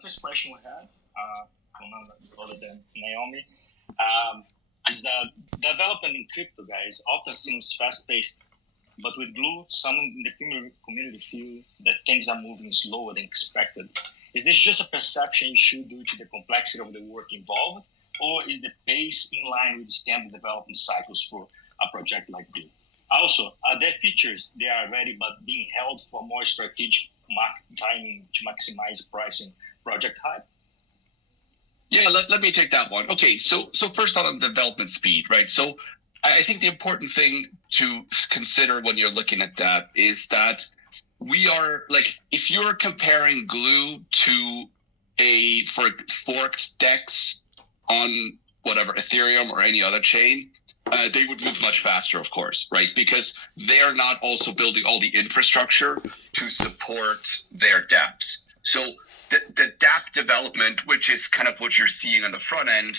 first question we have from none other than Naomi is that development in crypto, guys, often seems fast-paced, but with Glue, some in the community feel that things are moving slower than expected. Is this just a perception issue due to the complexity of the work involved, or is the pace in line with standard development cycles for a project like Glue? Also, are there features they are ready but being held for more strategic timing to maximize pricing project hype? Yeah, let me take that one. Okay, so first on development speed, right? So I think the important thing to consider when you're looking at that is that we are like, if you're comparing Glue to a forked DEX on whatever Ethereum or any other chain, they would move much faster, of course, right? Because they are not also building all the infrastructure to support their dApps. So the dApp development, which is kind of what you're seeing on the front end,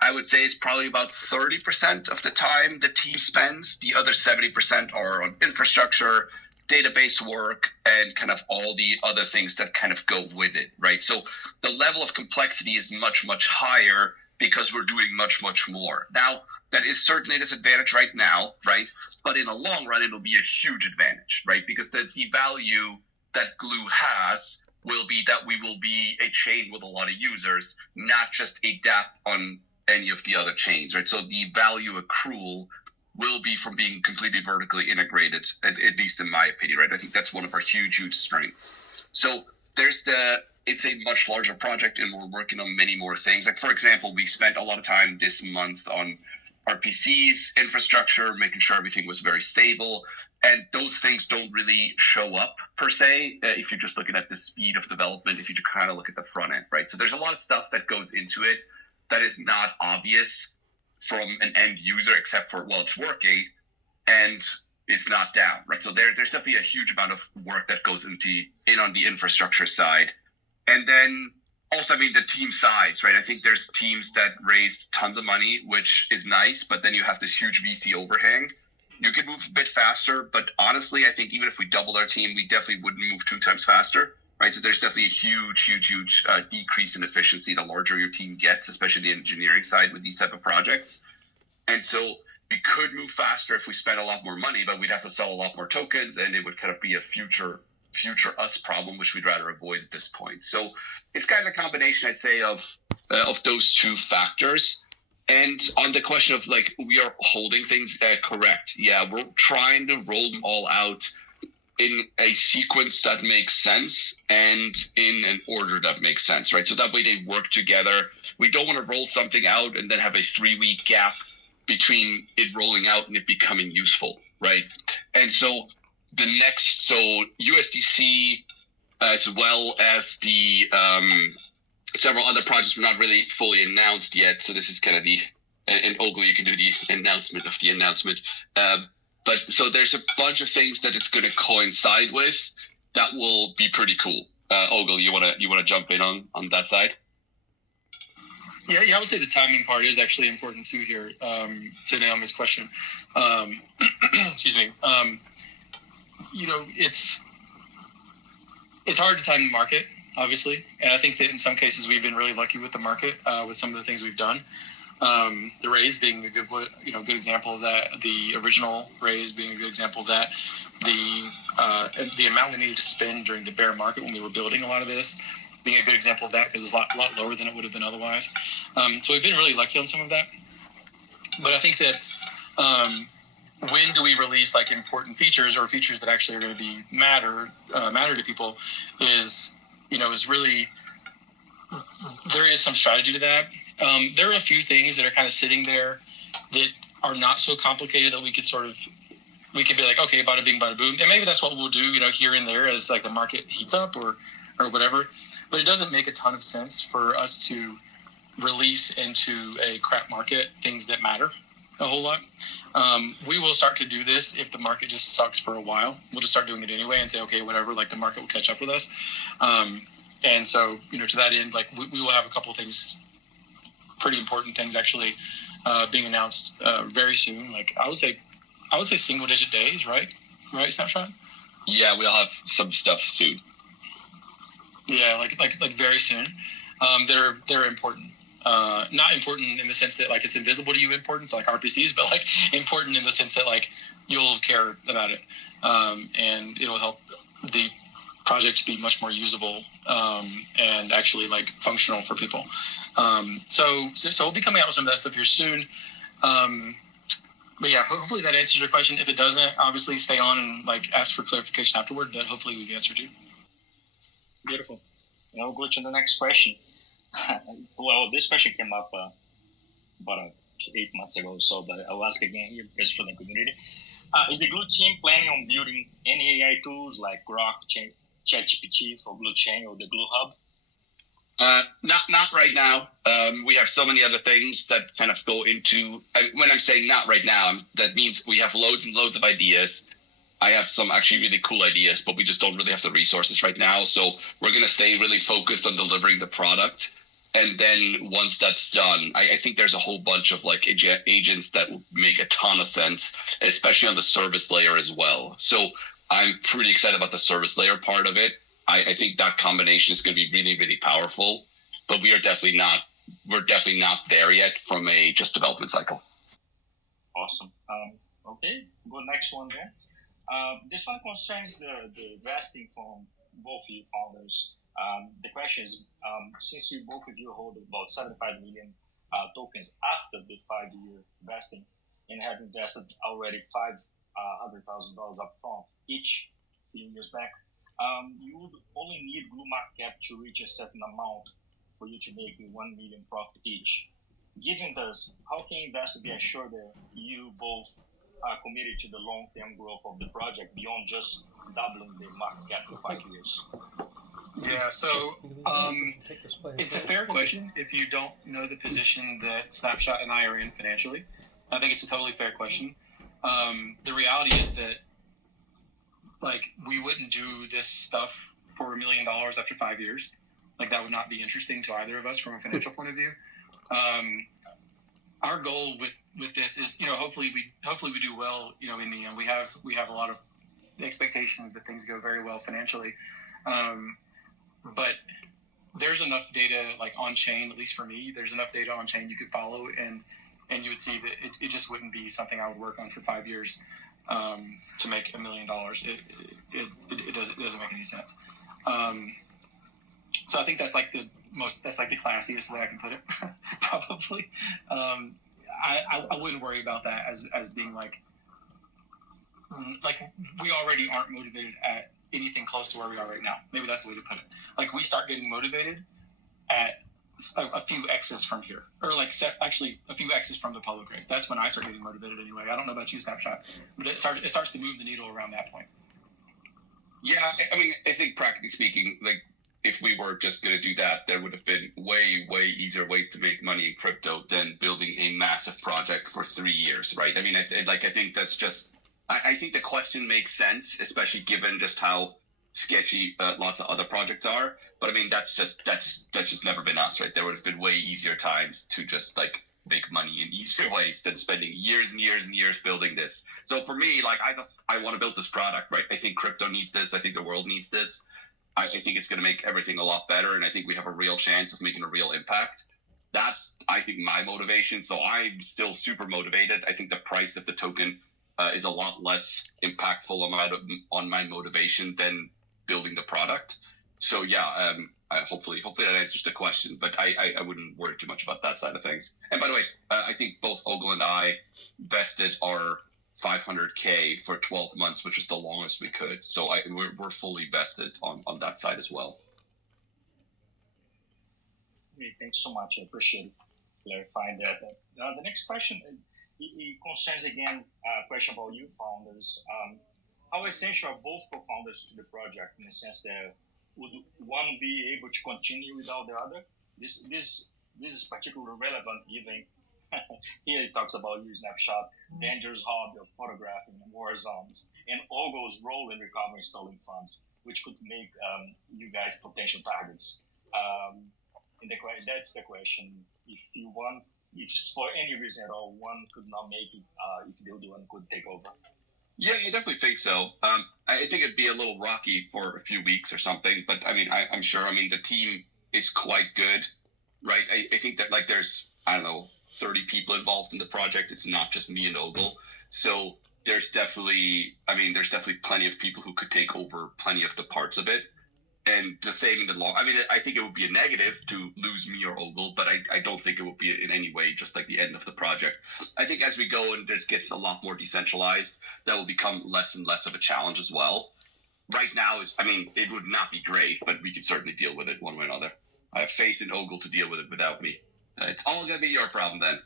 I would say is probably about 30% of the time the team spends. The other 70% are on infrastructure, database work, and kind of all the other things that kind of go with it, right? So the level of complexity is much, much higher because we're doing much, much more. Now, that is certainly a disadvantage right now, right? But in the long run, it'll be a huge advantage, right? Because the value that Glue has will be that we will be a chain with a lot of users, not just a dApp on any of the other chains, right? So the value accrual will be from being completely vertically integrated, at least in my opinion, right? I think that's one of our huge, huge strengths. So it's a much larger project and we're working on many more things. Like, for example, we spent a lot of time this month on RPCs, infrastructure, making sure everything was very stable. And those things don't really show up per se if you're just looking at the speed of development, if you just kind of look at the front end, right? So there's a lot of stuff that goes into it that is not obvious from an end user except for, well, it's working and it's not down, right? So there's definitely a huge amount of work that goes in on the infrastructure side. And then also, I mean, the team size, right? I think there's teams that raise tons of money, which is nice, but then you have this huge VC overhang. You could move a bit faster, but honestly, I think even if we doubled our team, we definitely wouldn't move 2 times faster, right? So there's definitely a huge decrease in efficiency the larger your team gets, especially the engineering side with these type of projects. And so we could move faster if we spent a lot more money, but we'd have to sell a lot more tokens, and it would kind of be a future us problem, which we'd rather avoid at this point. So it's kind of a combination, I'd say, of those two factors. And on the question of like, we are holding things correct. Yeah, we're trying to roll them all out in a sequence that makes sense and in an order that makes sense, right? So that way they work together. We don't want to roll something out and then have a 3-week gap between it rolling out and it becoming useful, right? And so USDC, as well as the several other projects were not really fully announced yet. So this is kind of and Ogle, you can do the announcement of the announcement. But so there's a bunch of things that it's going to coincide with that will be pretty cool. Ogle, you wanna jump in on that side? Yeah, I would say the timing part is actually important too here. To Naomi's question, excuse me. It's hard to time the market, obviously, and I think that in some cases we've been really lucky with the market with some of the things we've done. The raise being a good example of that. The original raise being a good example of that. The amount we needed to spend during the bear market when we were building a lot of this being a good example of that, because it's a lot lower than it would have been otherwise. So we've been really lucky on some of that. But I think that when do we release like important features or features that actually are going to be matter to people is really, there is some strategy to that. There are a few things that are kind of sitting there that are not so complicated that we could be like, okay, bada bing, bada boom. And maybe that's what we'll do, here and there as like the market heats up or whatever. But it doesn't make a ton of sense for us to release into a crap market things that matter a whole lot. We will start to do this if the market just sucks for a while. We'll just start doing it anyway and say, okay, whatever, like the market will catch up with us. And so, to that end, like we will have a couple of things, pretty important things actually being announced very soon. Like I would say single digit days, right? Right, Snapshot? Yeah, we'll have some stuff soon. Yeah, like very soon. They're important. Not important in the sense that like it's invisible to you important, so like RPCs, but like important in the sense that like you'll care about it, and it'll help the project be much more usable and actually like functional for people. So we'll be coming out with some of that stuff here soon. But yeah, hopefully that answers your question. If it doesn't, obviously stay on and like ask for clarification afterward. But hopefully we've answered you. Beautiful. I'll go to the next question. Well, this question came up about 8 months ago, so but I'll ask again here because it's from the community. Is the Glue team planning on building any AI tools like Grok, ChatGPT for Glue Chain or the Glue Hub? Not right now. We have so many other things that kind of go into. When I'm saying not right now, that means we have loads and loads of ideas. I have some actually really cool ideas, but we just don't really have the resources right now. So we're going to stay really focused on delivering the product. And then once that's done, I think there's a whole bunch of like agents that will make a ton of sense, especially on the service layer as well. So I'm pretty excited about the service layer part of it. I think that combination is going to be really, really powerful, but we're definitely not there yet from a just development cycle. Awesome. Okay, go next one then. This one concerns the vesting from both of you founders. The question is, since you both of you hold about 75 million tokens after the 5-year vesting and have invested already $500,000 upfront each a few years back, you would only need Glue market cap to reach a certain amount for you to make a 1 million profit each. Given this, how can investors be assured that you both are committed to the long-term growth of the project beyond just doubling the market cap in 5 years? Yeah, so it's a fair question if you don't know the position that Snapshot and I are in financially. I think it's a totally fair question. The reality is that like we wouldn't do this stuff for $1 million after 5 years. Like that would not be interesting to either of us from a financial point of view. Our goal with this is, hopefully we do well, in the end. We have a lot of expectations that things go very well financially. But there's enough data like on chain, at least for me, there's enough data on chain you could follow and you would see that it just wouldn't be something I would work on for 5 years to make $1 million. It doesn't make any sense. So I think that's like the classiest way I can put it, probably. I wouldn't worry about that as being like we already aren't motivated at anything close to where we are right now. Maybe that's the way to put it. Like we start getting motivated at a few X's from here, or actually a few X's from the public raise. That's when I start getting motivated anyway. I don't know about you, Snapshot, but it starts to move the needle around that point. Yeah, I mean, I think practically speaking, like if we were just going to do that, there would have been way, way easier ways to make money in crypto than building a massive project for 3 years, right? I mean, I think that's just. I think the question makes sense, especially given just how sketchy lots of other projects are. But I mean, that's just never been us, right? There would have been way easier times to just like make money in easier ways than spending years and years and years building this. So for me, like I want to build this product, right? I think crypto needs this. I think the world needs this. I think it's going to make everything a lot better, and I think we have a real chance of making a real impact. That's, I think, my motivation. So I'm still super motivated. I think the price of the token is a lot less impactful on my motivation than building the product. So yeah, hopefully that answers the question, but I wouldn't worry too much about that side of things. And by the way, I think both Ogle and I vested our 500K for 12 months, which is the longest we could. So we're fully vested on that side as well. Great, thanks so much. I appreciate clarifying that. The next question, it concerns again a question about you founders. How essential are both co-founders to the project in the sense that would one be able to continue without the other? This is particularly relevant given here it talks about you, Snapshot, dangerous hobby of photographing in war zones, and Ogle's role in recovering stolen funds, which could make you guys potential targets. That's the question. If for any reason at all, one could not make it, if the other one could take over. Yeah, I definitely think so. I think it'd be a little rocky for a few weeks or something, but I mean, I'm sure. I mean, the team is quite good, right? I think that like there's, I don't know, 30 people involved in the project. It's not just me and Ogle. So there's definitely plenty of people who could take over plenty of the parts of it. And the same in the long. I mean, I think it would be a negative to lose me or Ogle, but I don't think it would be in any way just like the end of the project. I think as we go and this gets a lot more decentralized, that will become less and less of a challenge as well. Right now it would not be great, but we can certainly deal with it one way or another. I have faith in Ogle to deal with it without me. It's all gonna be your problem then.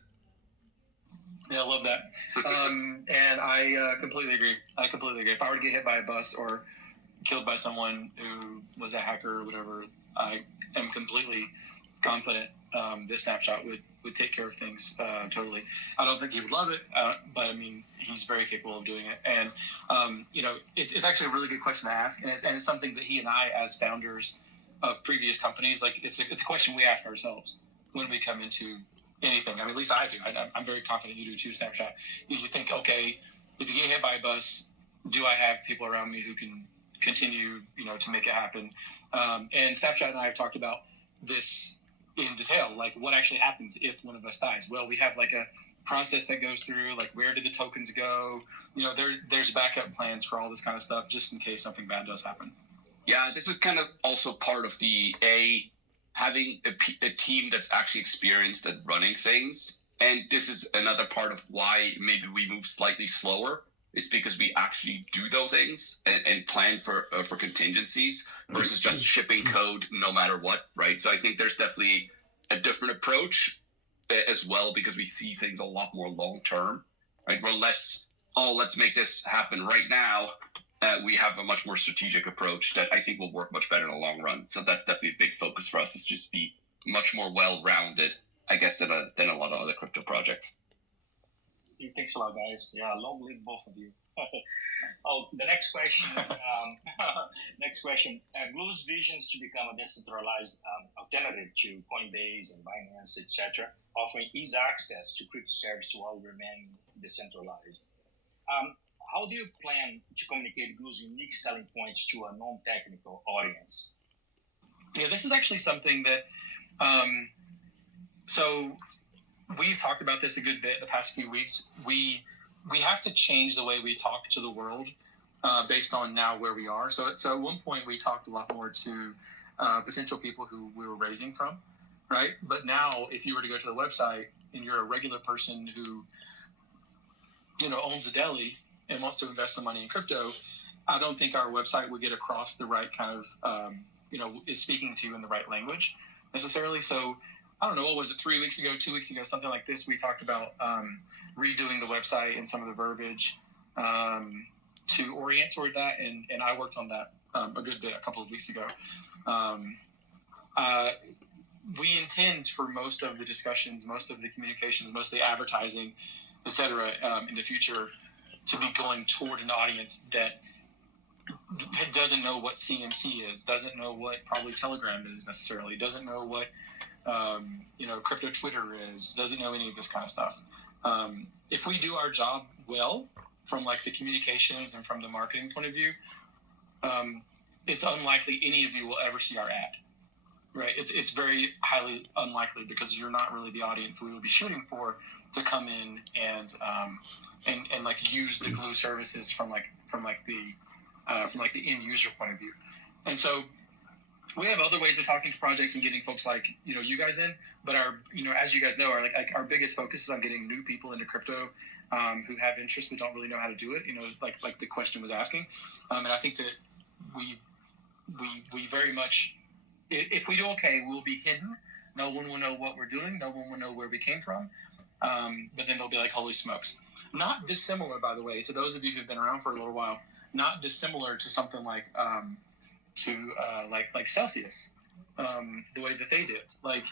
Yeah, I love that. And I completely agree. If I were to get hit by a bus or killed by someone who was a hacker or whatever, I am completely confident this snapshot would take care of things totally. I don't think he would love it, but I mean, he's very capable of doing it. And it's actually a really good question to ask, and it's something that he and I, as founders of previous companies, like it's a question we ask ourselves when we come into anything. I mean, at least I do. I'm very confident you do too, Snapshot. You think, okay, if you get hit by a bus, do I have people around me who can continue, to make it happen? And Snapshot and I have talked about this in detail, like what actually happens if one of us dies. Well, we have like a process that goes through, like where did the tokens go? There's backup plans for all this kind of stuff, just in case something bad does happen. Yeah, this is kind of also part of having a team that's actually experienced at running things. And this is another part of why maybe we move slightly slower. It's because we actually do those things and plan for contingencies versus just shipping code no matter what, right? So I think there's definitely a different approach as well, because we see things a lot more long term, right? We're less, let's make this happen right now. We have a much more strategic approach that I think will work much better in the long run. So that's definitely a big focus for us, is just be much more well-rounded, I guess, than a lot of other crypto projects. Thanks a lot, guys. Yeah, long live both of you. The next question. Next question. Glue's visions to become a decentralized alternative to Coinbase and Binance, etc., offering easy access to crypto service while remaining decentralized. How do you plan to communicate Glue's unique selling points to a non-technical audience? Yeah, this is actually something that, so we've talked about this a good bit the past few weeks. We have to change the way we talk to the world based on now where we are. So at one point we talked a lot more to potential people who we were raising from, right? But now if you were to go to the website and you're a regular person who, owns a deli and wants to invest some money in crypto, I don't think our website would get across the right kind of, is speaking to you in the right language necessarily. So I don't know, what was it, 3 weeks ago, 2 weeks ago, something like this, we talked about redoing the website and some of the verbiage to orient toward that. And I worked on that a good bit a couple of weeks ago. We intend for most of the discussions, most of the communications, most of the advertising, et cetera, in the future to be going toward an audience that doesn't know what CMC is, doesn't know what probably Telegram is necessarily, doesn't know what crypto Twitter is, doesn't know any of this kind of stuff. If we do our job well from like the communications and from the marketing point of view, it's unlikely any of you will ever see our ad, right? It's very highly unlikely, because you're not really the audience we will be shooting for to come in and like use the Glue services from the end user point of view. And so we have other ways of talking to projects and getting folks like you guys in, but our as you guys know, our biggest focus is on getting new people into crypto who have interest but don't really know how to do it, like the question was asking. And I think that we very much, if we do okay, we'll be hidden. No one will know what we're doing. No one will know where we came from. But then they'll be like, holy smokes. Not dissimilar, by the way, to those of you who've been around for a little while, not dissimilar to something like like Celsius, the way that they did. Like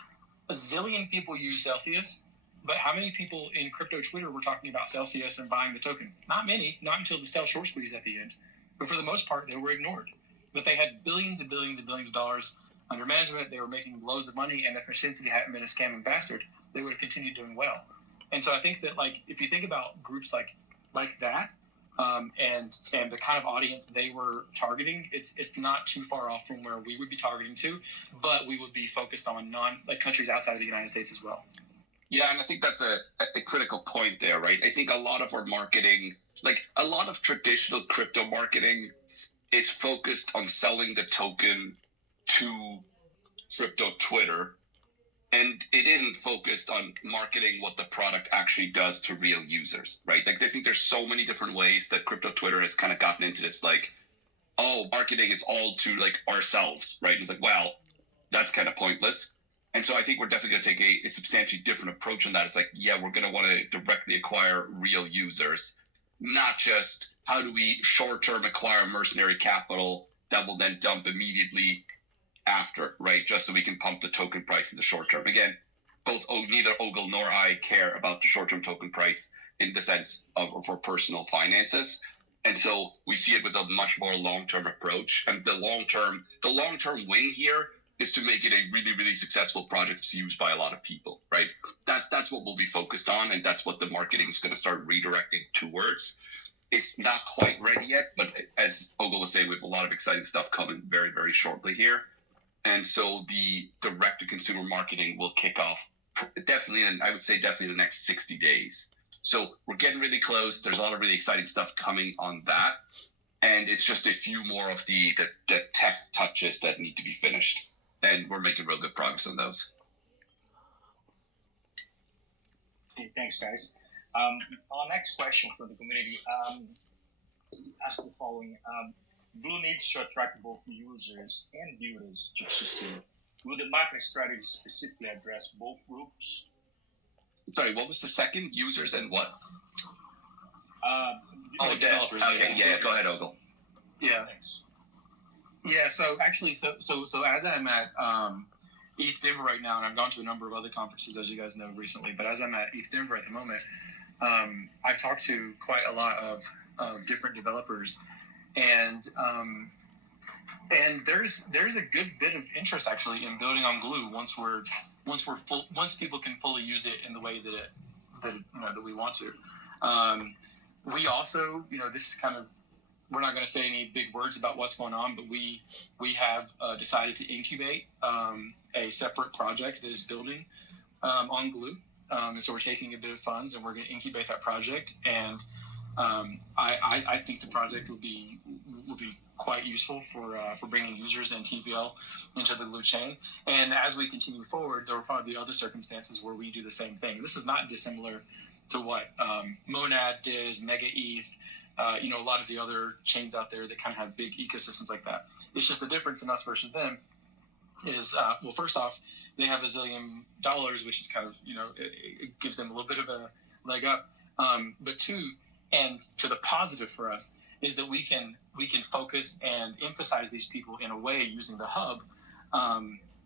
a zillion people use Celsius, but how many people in crypto Twitter were talking about Celsius and buying the token? Not many, not until the sell short squeeze at the end. But for the most part, they were ignored. But they had billions and billions and billions of dollars under management. They were making loads of money, and if their Cincy hadn't been a scamming bastard, they would have continued doing well. And so I think that, like, if you think about groups like that, and the kind of audience they were targeting, it's not too far off from where we would be targeting to, but we would be focused on countries outside of the United States as well. Yeah, and I think that's a critical point there, right? I think a lot of our marketing, like a lot of traditional crypto marketing, is focused on selling the token to crypto Twitter, and it isn't focused on marketing what the product actually does to real users, right? Like, I think there's so many different ways that crypto Twitter has kind of gotten into this, like, oh, marketing is all to like ourselves, right? And it's like, well, that's kind of pointless. And so I think we're definitely going to take a substantially different approach on that. It's like, yeah, we're going to want to directly acquire real users, not just how do we short-term acquire mercenary capital that will then dump immediately after, right? Just so we can pump the token price in the short term. Again, neither Ogle nor I care about the short-term token price in the sense of for personal finances. And so we see it with a much more long-term approach. And the long-term win here is to make it a really, really successful project that's used by a lot of people, right? That's what we'll be focused on, and that's what the marketing is going to start redirecting towards. It's not quite ready yet, but as Ogle was saying, we have a lot of exciting stuff coming very, very shortly here. And so the direct-to-consumer marketing will kick off definitely the next 60 days. So we're getting really close. There's a lot of really exciting stuff coming on that. And it's just a few more of the tech touches that need to be finished. And we're making real good progress on those. Okay, thanks, guys. Our next question from the community asks the following. Blue needs to attract both users and builders to succeed. Will the marketing strategy specifically address both groups? Sorry, what was the second? Users and what? Developers. Okay, yeah, go ahead, Ogle. Yeah. Thanks. Yeah, so actually, so as I'm at ETH Denver right now, and I've gone to a number of other conferences, as you guys know, recently, but as I'm at ETH Denver at the moment, I've talked to quite a lot of different developers, and there's a good bit of interest actually in building on Glue once people can fully use it in the way that we want to. We also, this is kind of, we're not going to say any big words about what's going on, but we have decided to incubate a separate project that is building on Glue. And so we're taking a bit of funds and we're going to incubate that project. And I think the project will be quite useful for bringing users and TVL into the Glue chain. And as we continue forward, there will probably be other circumstances where we do the same thing. This is not dissimilar to what Monad does, Mega ETH, a lot of the other chains out there that kind of have big ecosystems like that. It's just the difference in us versus them is, well, first off, they have $1 zillion, which is kind of, it gives them a little bit of a leg up. But two, and to the positive for us, is that we can focus and emphasize these people in a way using the hub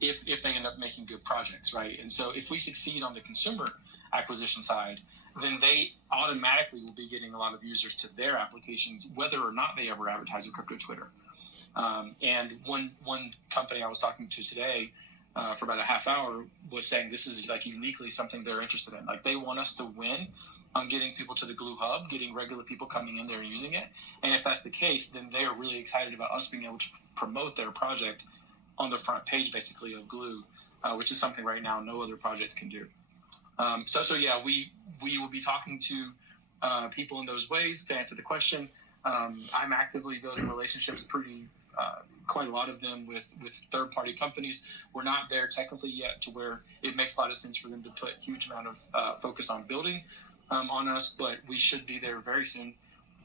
if they end up making good projects, right? And so if we succeed on the consumer acquisition side, then they automatically will be getting a lot of users to their applications, whether or not they ever advertise with crypto Twitter. And one company I was talking to today for about a half hour was saying this is like uniquely something they're interested in. Like they want us to win on getting people to the Glue hub, getting regular people coming in there and using it. And if that's the case, then they are really excited about us being able to promote their project on the front page, basically, of Glue, which is something right now no other projects can do. So yeah, we will be talking to people in those ways to answer the question. I'm actively building relationships, quite a lot of them with third-party companies. We're not there technically yet to where it makes a lot of sense for them to put huge amount of focus on building on us, but we should be there very soon.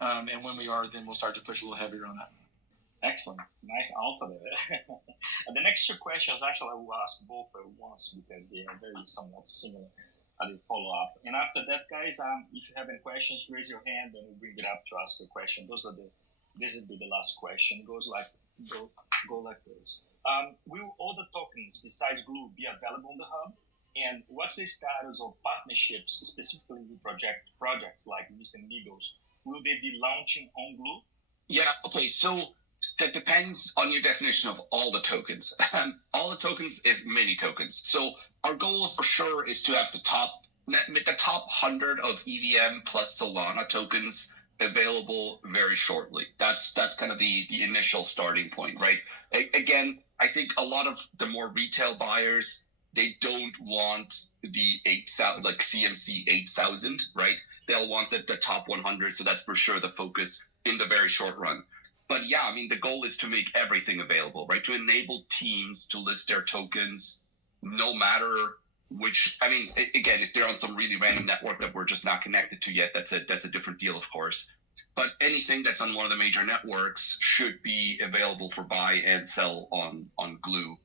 And when we are, then we'll start to push a little heavier on that. Excellent. Nice alpha there. The next two questions, actually, I will ask both at once because they are very somewhat similar. I will follow up. And after that, guys, if you have any questions, raise your hand and we'll bring it up to ask a question. This will be the last question. It goes like, go like this. Will other tokens besides Glue be available on the hub? And what's the status of partnerships, specifically with projects like Mr. Miggles? Will they be launching on Glue? Yeah, okay, so that depends on your definition of all the tokens. All the tokens is mini tokens. So our goal for sure is to have the top 100 of EVM plus Solana tokens available very shortly. That's kind of the initial starting point, right? Again, I think a lot of the more retail buyers, they don't want the 8,000, like CMC 8,000, right? They'll want the top 100. So that's for sure the focus in the very short run. But yeah, I mean, the goal is to make everything available, right? To enable teams to list their tokens no matter which, I mean, again, if they're on some really random network that we're just not connected to yet, that's a different deal, of course. But anything that's on one of the major networks should be available for buy and sell on Glue.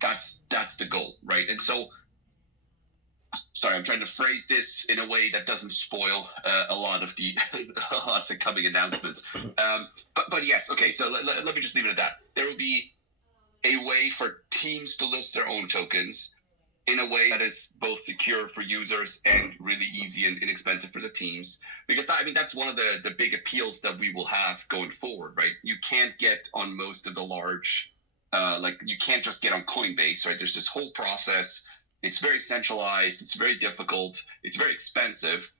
That's the goal, right? And so, sorry, I'm trying to phrase this in a way that doesn't spoil a lot of the coming announcements. But yes, okay. So let me just leave it at that. There will be a way for teams to list their own tokens in a way that is both secure for users and really easy and inexpensive for the teams. Because I mean, that's one of the big appeals that we will have going forward, right? You can't get on most of the large, like you can't just get on Coinbase, right? There's this whole process. It's very centralized. It's very difficult. It's very expensive,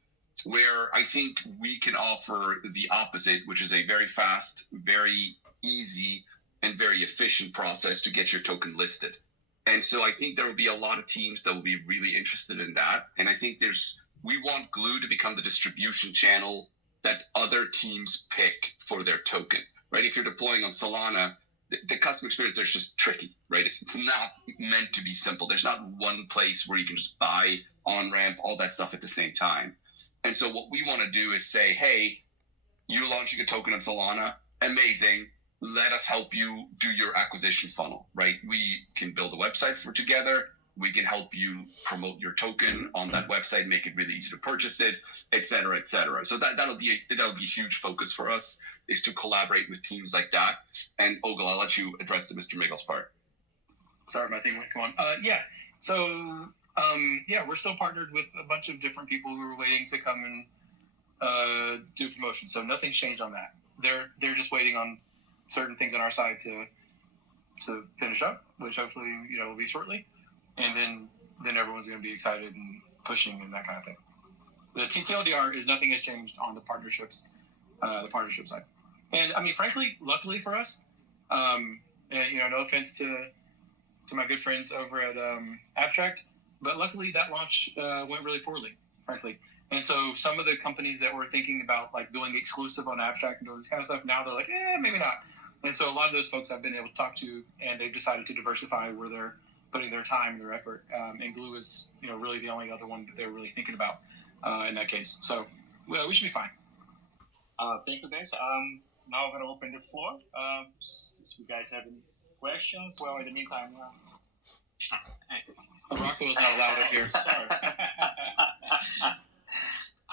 where I think we can offer the opposite, which is a very fast, very easy, and very efficient process to get your token listed. And so I think there will be a lot of teams that will be really interested in that. And I think we want Glue to become the distribution channel that other teams pick for their token, right? If you're deploying on Solana, the customer experience there's just tricky, right? It's not meant to be simple. There's not one place where you can just buy, on-ramp, all that stuff at the same time. And so what we want to do is say, hey, you're launching a token on Solana, amazing. Let us help you do your acquisition funnel, right? We can build a website for together. We can help you promote your token on that website, make it really easy to purchase it, et cetera, et cetera. So that'll be a huge focus for us, is to collaborate with teams like that. And Ogle, I'll let you address the Mr. Miggles part. Sorry, my thing went on. Yeah. So yeah, we're still partnered with a bunch of different people who are waiting to come and do promotion. So nothing's changed on that. They're just waiting on certain things on our side to finish up, which hopefully will be shortly, and then everyone's going to be excited and pushing and that kind of thing. The TLDR is nothing has changed on the partnership side, and I mean, frankly, luckily for us, and no offense to my good friends over at Abstract, but luckily that launch went really poorly, frankly. And so some of the companies that were thinking about like going exclusive on Abstract and doing this kind of stuff, now they're like, maybe not. And so a lot of those folks I've been able to talk to, and they've decided to diversify where they're putting their time and their effort. And Glue is, really the only other one that they're really thinking about in that case. So we should be fine. Thank you, guys. Now I'm going to open the floor. If you guys have any questions, well, in the meantime, Rocco is not allowed up here. Sorry.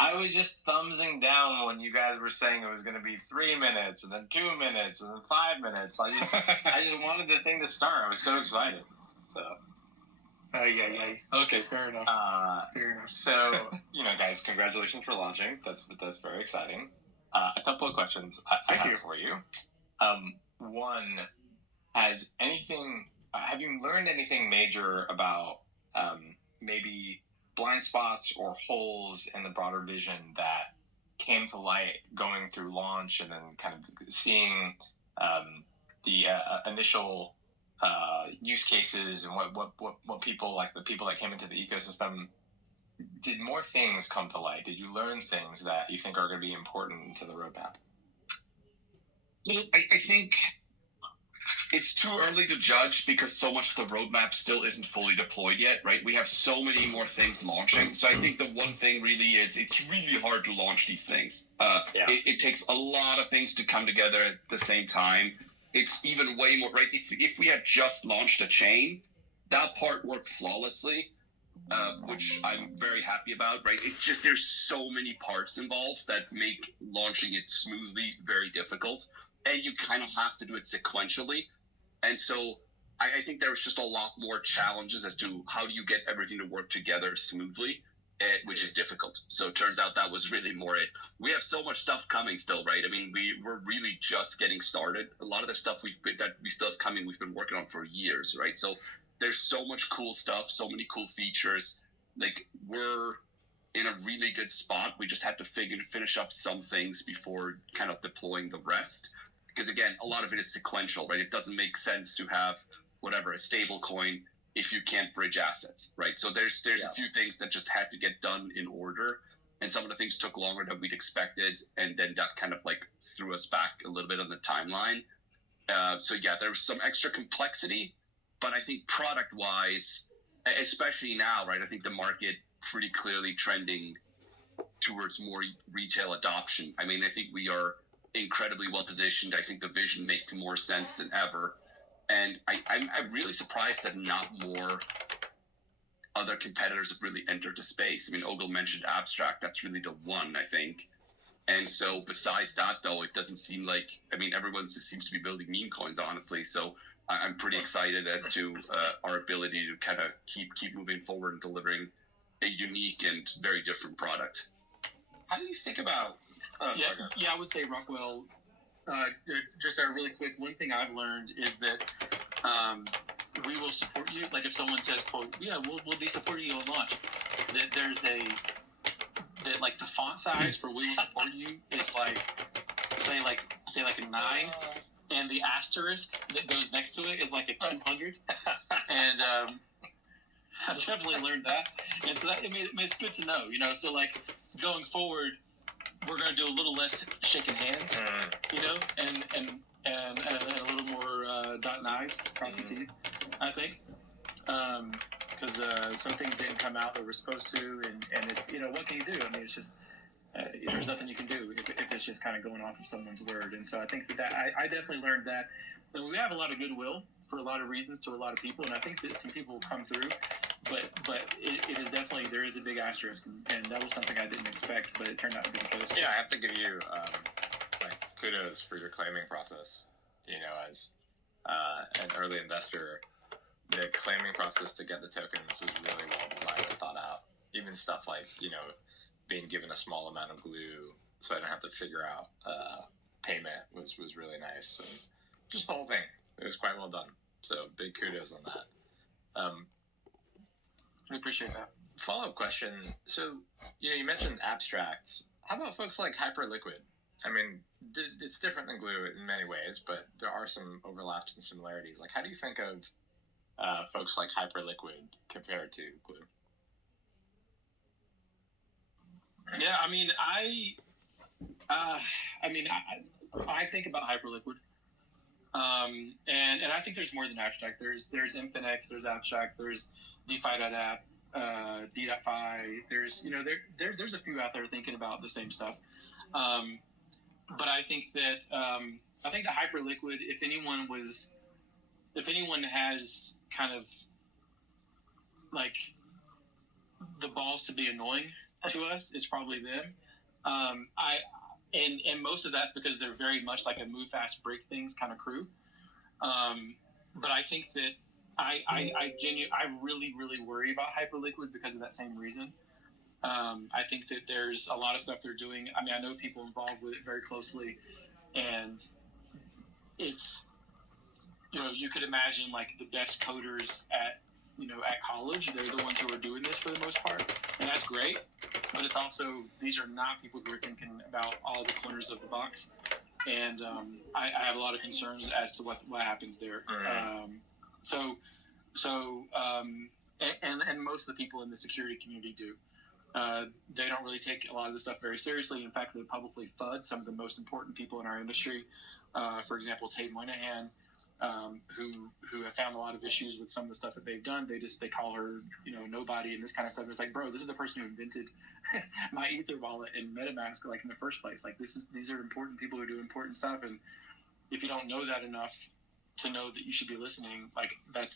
I was just thumbsing down when you guys were saying it was going to be 3 minutes, and then 2 minutes, and then 5 minutes. I just wanted the thing to start. I was so excited. So. Yeah. Okay, fair enough. Fair enough. So, guys, congratulations for launching. That's very exciting. A couple of questions I have for you. One, have you learned anything major about maybe blind spots or holes in the broader vision that came to light going through launch, and then kind of seeing the initial use cases and what people, like the people that came into the ecosystem, did more things come to light? Did you learn things that you think are going to be important to the roadmap? I think it's too early to judge because so much of the roadmap still isn't fully deployed yet, right? We have so many more things launching. So I think the one thing really is it's really hard to launch these things. It takes a lot of things to come together at the same time. It's even way more, right? If we had just launched a chain, that part worked flawlessly, which I'm very happy about, right? It's just there's so many parts involved that make launching it smoothly very difficult. And you kind of have to do it sequentially. And so I think there's just a lot more challenges as to how do you get everything to work together smoothly, which is difficult. So it turns out that was really more it. We have so much stuff coming still, right? I mean, we're really just getting started. A lot of the stuff that we still have coming, we've been working on for years, right? So there's so much cool stuff, so many cool features. Like in a really good spot. We just had to finish up some things before kind of deploying the rest. Because again, a lot of it is sequential, right? It doesn't make sense to have a stable coin if you can't bridge assets, right? So there's a few things that just had to get done in order, and some of the things took longer than we'd expected, and then that kind of like threw us back a little bit on the timeline. So yeah, there's some extra complexity, but I think product-wise, especially now, right? I think the market pretty clearly trending towards more retail adoption. I mean, I think we are incredibly well positioned. I think the vision makes more sense than ever. And I'm really surprised that not more other competitors have really entered the space. I mean, Ogle mentioned Abstract. That's really the one, I think. And so besides that, though, it doesn't seem like, I mean, everyone just seems to be building meme coins, honestly. So I'm pretty excited as to our ability to kind of keep moving forward and delivering a unique and very different product. How do you think about... I would say, Rockwell, just really quick, one thing I've learned is that we will support you. Like if someone says, quote, we'll be supporting you on launch, that there's that like the font size for we will support you is like, say like a 9, and the asterisk that goes next to it is like a 200. And I've definitely learned that. And so that, I mean, it's good to know, so like going forward, we're going to do a little less shaking hand, and a little more dot knives, cross the T's, I think. Because some things didn't come out that were supposed to, and it's, what can you do? I mean, it's just, there's nothing you can do if it's just kind of going off of someone's word. And so I think that I definitely learned that. And we have a lot of goodwill for a lot of reasons to a lot of people, and I think that some people will come through. But it is definitely, there is a big asterisk, and that was something I didn't expect, but it turned out to be the case. Yeah, I have to give you kudos for your claiming process. As an early investor, the claiming process to get the tokens was really well designed and thought out. Even stuff like being given a small amount of glue so I don't have to figure out payment was really nice. And just the whole thing, it was quite well done. So big kudos on that. I appreciate that. Follow-up question. So, you mentioned abstracts. How about folks like Hyperliquid? I mean, it's different than Glue in many ways, but there are some overlaps and similarities. Like, how do you think of folks like Hyperliquid compared to Glue? Yeah, I mean, I think about Hyperliquid. And I think there's more than abstract. There's Infinex, there's abstract, there's DeFi.app, D.Fi. There's there's a few out there thinking about the same stuff. But I think that the Hyperliquid, if anyone has kind of like the balls to be annoying to us, it's probably them. And most of that's because they're very much like a move fast, break things kind of crew. But I think that I really, really worry about Hyperliquid because of that same reason. I think that there's a lot of stuff they're doing. I mean, I know people involved with it very closely, and it's, you could imagine like the best coders at college. They're the ones who are doing this for the most part, and that's great. But it's also, these are not people who are thinking about all the corners of the box, and I have a lot of concerns as to what happens there. And most of the people in the security community do. They don't really take a lot of this stuff very seriously. In fact, they publicly FUD some of the most important people in our industry. For example, Tate Moynihan, who have found a lot of issues with some of the stuff that they've done. They call her, nobody and this kind of stuff. It's like, bro, this is the person who invented my Ether wallet and MetaMask, like in the first place. Like these are important people who do important stuff. And if you don't know that enough to know that you should be listening, like that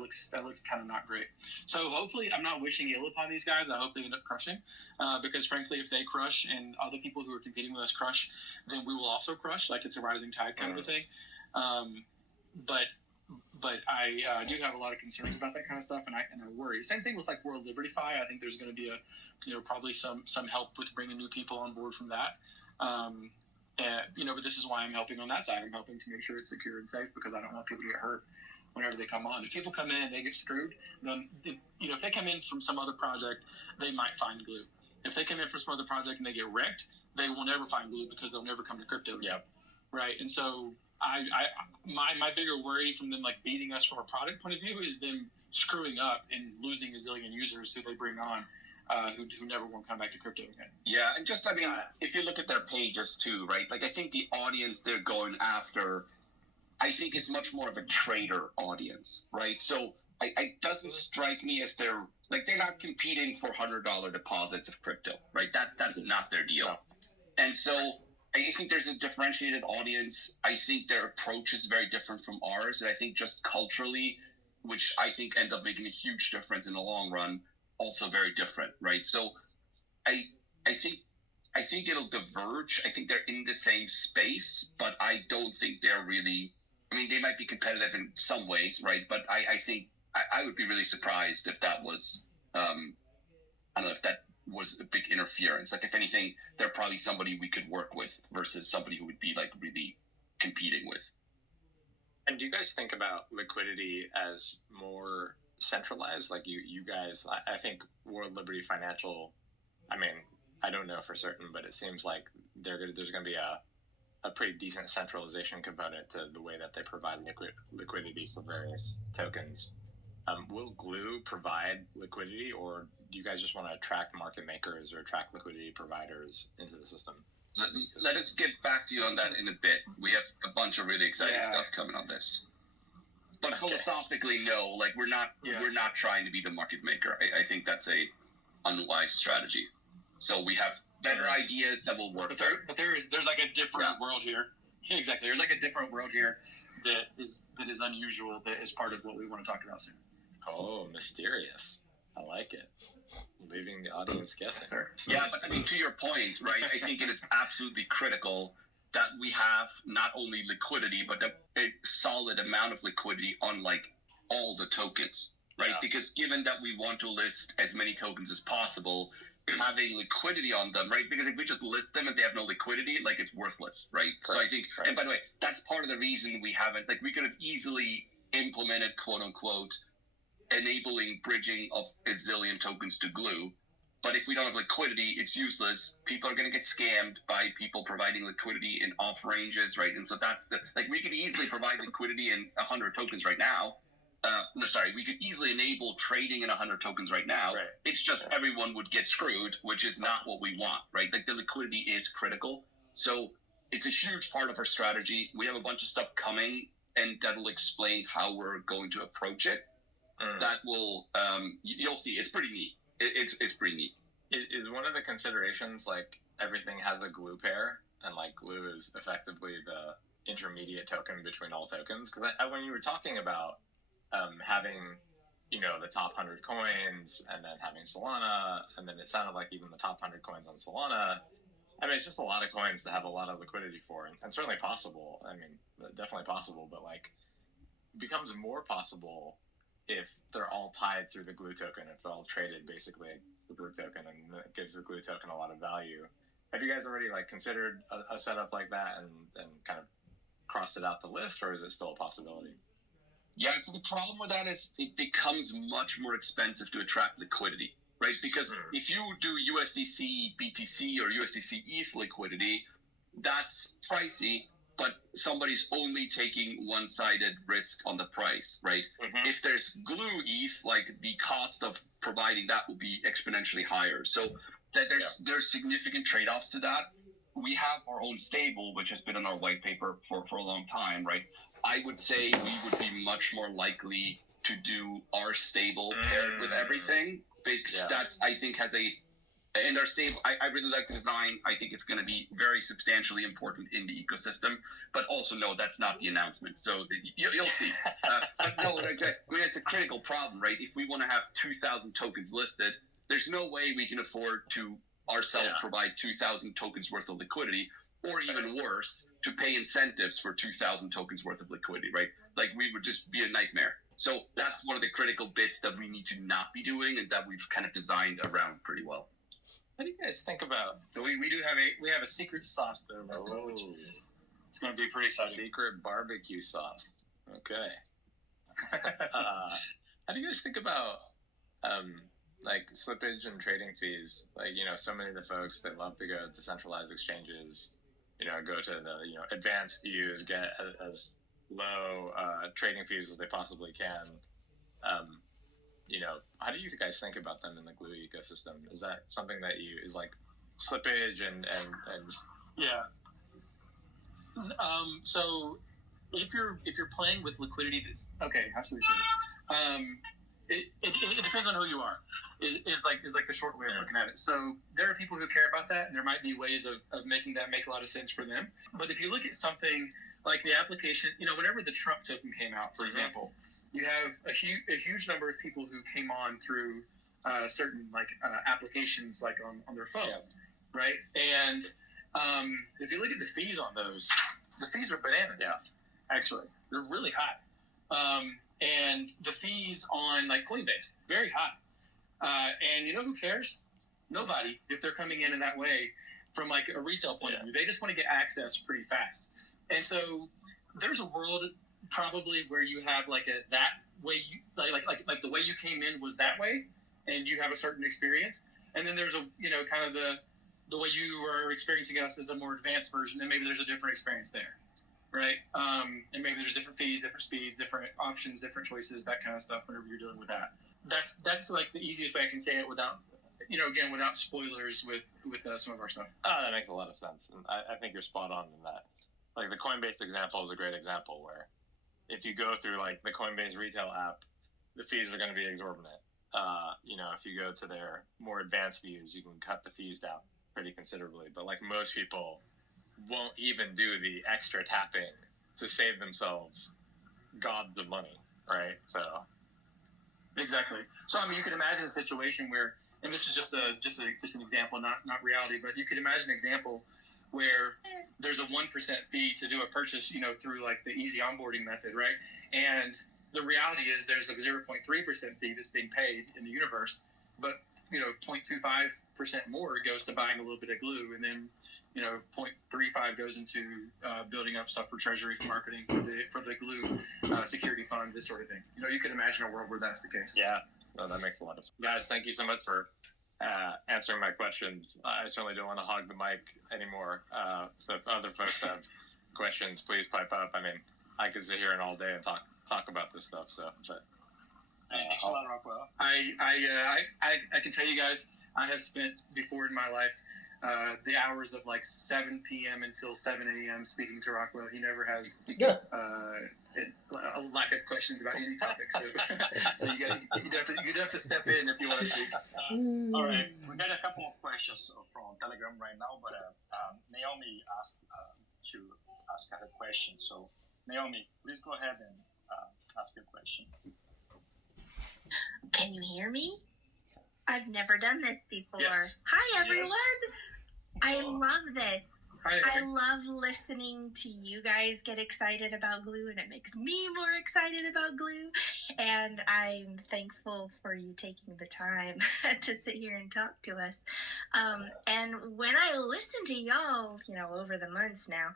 looks kind of not great. So hopefully, I'm not wishing ill upon these guys. I hope they end up crushing, because frankly, if they crush and other people who are competing with us crush, then we will also crush. Like it's a rising tide kind of a thing. But I do have a lot of concerns about that kind of stuff, and I worry. Same thing with like World Liberty Fi. I think there's going to be probably some help with bringing new people on board from that. But this is why I'm helping on that side. I'm helping to make sure it's secure and safe because I don't want people to get hurt. whenever they come on. If people come in and they get screwed, then if they come in from some other project, they might find glue. If they come in from some other project and they get wrecked, they will never find glue because they'll never come to crypto again. Yep. Right. And so my bigger worry from them like beating us from a product point of view is them screwing up and losing a zillion users who they bring on who never want to come back to crypto again. Yeah, and just, I mean, if you look at their pages too, right? Like, I think the audience they're going after, I think is much more of a trader audience, right? So it doesn't strike me as they're not competing for $100 deposits of crypto, right? That's not their deal. No. And so I think there's a differentiated audience. I think their approach is very different from ours. And I think just culturally, which I think ends up making a huge difference in the long run, also very different, right? So I think it'll diverge. I think they're in the same space, but I don't think they're really, I mean, they might be competitive in some ways, right? But I think I would be really surprised if that was, I don't know, if that was a big interference. Like, if anything, they're probably somebody we could work with versus somebody who would be like really competing with. And do you guys think about liquidity as more centralized? Like you guys, I think World Liberty Financial, I mean, I don't know for certain, but it seems like there's going to be a pretty decent centralization component to the way that they provide liquidity for various tokens. Will Glue provide liquidity, or do you guys just want to attract market makers or attract liquidity providers into the system? Let us get back to you on that in a bit. We have a bunch of really exciting stuff coming on this. But philosophically, no, like we're not trying to be the market maker. I think that's a unwise strategy. So we have better ideas that will work. But there's like a different world here. Yeah, exactly. There's like a different world here that is unusual, that is part of what we want to talk about soon. Oh, mysterious. I like it. Leaving the audience guessing. Sure. Yeah, but I mean, to your point, right, I think it is absolutely critical that we have not only liquidity, but a solid amount of liquidity on like all the tokens, right? Yeah. Because given that we want to list as many tokens as possible, having liquidity on them, right? Because if we just list them and they have no liquidity, like it's worthless, right? Correct. So I think, and by the way, that's part of the reason we haven't, like we could have easily implemented, quote unquote, enabling bridging of a zillion tokens to Glue. But if we don't have liquidity, it's useless. People are going to get scammed by people providing liquidity in off ranges, right? And so that's we could easily provide liquidity in 100 tokens right now. We could easily enable trading in 100 tokens right now. Right. It's just everyone would get screwed, which is not what we want, right? Like the liquidity is critical. So it's a huge part of our strategy. We have a bunch of stuff coming, and that will explain how we're going to approach it. That will, you'll see, it's pretty neat. It's pretty neat. Is one of the considerations like everything has a glue pair, and like glue is effectively the intermediate token between all tokens? Because when you were talking about having, the top 100 coins and then having Solana, and then it sounded like even the top 100 coins on Solana, I mean, it's just a lot of coins to have a lot of liquidity for, and certainly possible. I mean, definitely possible, but like it becomes more possible if they're all tied through the glue token, if they're all traded basically the glue token, and it gives the glue token a lot of value. Have you guys already like considered a setup like that and kind of crossed it out the list, or is it still a possibility? Yeah, so the problem with that is it becomes much more expensive to attract liquidity, right? Because if you do USDC, BTC, or USDC ETH liquidity, that's pricey, but somebody's only taking one-sided risk on the price, right? Mm-hmm. If there's Glue ETH, like the cost of providing that will be exponentially higher. So there's significant trade-offs to that. We have our own stable, which has been in our white paper for a long time, right? I would say we would be much more likely to do our stable paired with everything, because that's, I think, and our stable, I really like the design. I think it's going to be very substantially important in the ecosystem, but also no, that's not the announcement. So you'll see. But no, it's a critical problem, right? If we want to have 2,000 tokens listed, there's no way we can afford to ourselves provide 2,000 tokens worth of liquidity, or even worse, to pay incentives for 2,000 tokens worth of liquidity, right? Like we would just be a nightmare. So that's one of the critical bits that we need to not be doing, and that we've kind of designed around pretty well. What do you guys think about? We have a secret sauce though. Which it's going to be pretty exciting. Secret barbecue sauce. Okay. How do you guys think about like slippage and trading fees? Like, so many of the folks that love to go to centralized exchanges, go to the advanced views, get as low trading fees as they possibly can. How do you guys think about them in the Glue ecosystem? Is that something that is like slippage and Yeah. So if you're playing with liquidity, okay. How should we say this? It depends on who you are. Is like the short way of looking at it. So there are people who care about that, and there might be ways of making that make a lot of sense for them. But if you look at something like the application, whenever the Trump token came out, for example, you have a huge number of people who came on through certain applications like on their phone, right? And if you look at the fees on those, the fees are bananas. Yeah. Actually, they're really high. And the fees on like Coinbase, very high. And who cares? Nobody, if they're coming in that way from like a retail point of view. They just want to get access pretty fast. And so there's a world probably where you have like that way you like the way you came in was that way, and you have a certain experience. And then there's a kind of the way you are experiencing us is a more advanced version, and maybe there's a different experience there, right? And maybe there's different fees, different speeds, different options, different choices, that kind of stuff whenever you're dealing with that. That's like the easiest way I can say it without, again, without spoilers with some of our stuff. Oh, that makes a lot of sense. And I think you're spot on in that. Like the Coinbase example is a great example where if you go through like the Coinbase retail app, the fees are going to be exorbitant. If you go to their more advanced views, you can cut the fees down pretty considerably. But like most people won't even do the extra tapping to save themselves gobs of money, right? So exactly. So I mean, you could imagine a situation where, and this is just an example, not reality, but you could imagine an example where there's a 1% fee to do a purchase, through like the easy onboarding method, right? And the reality is there's a 0.3% fee that's being paid in the universe, but 0.25% more goes to buying a little bit of glue, and then 0.35 goes into building up stuff for treasury, for marketing, for the glue security fund, this sort of thing. You could imagine a world where that's the case. Yeah, no, that makes a lot of sense. Guys, thank you so much for answering my questions. I certainly don't want to hog the mic anymore. So if other folks have questions, please pipe up. I mean, I could sit here and all day and talk about this stuff. So, but thanks a lot, Rockwell. I can tell you guys, I have spent before in my life the hours of like 7 p.m. until 7 a.m. speaking to Rockwell. He never has a lack of questions about any topic. So you'd have to step in if you want to speak. All right, we got a couple of questions from Telegram right now, but Naomi asked to ask her question. So Naomi, please go ahead and ask your question. Can you hear me? I've never done this before. Yes. Hi, everyone. Yes. I love this. Hi, I love listening to you guys get excited about glue, and it makes me more excited about glue. And I'm thankful for you taking the time to sit here and talk to us. And when I listen to y'all, over the months now,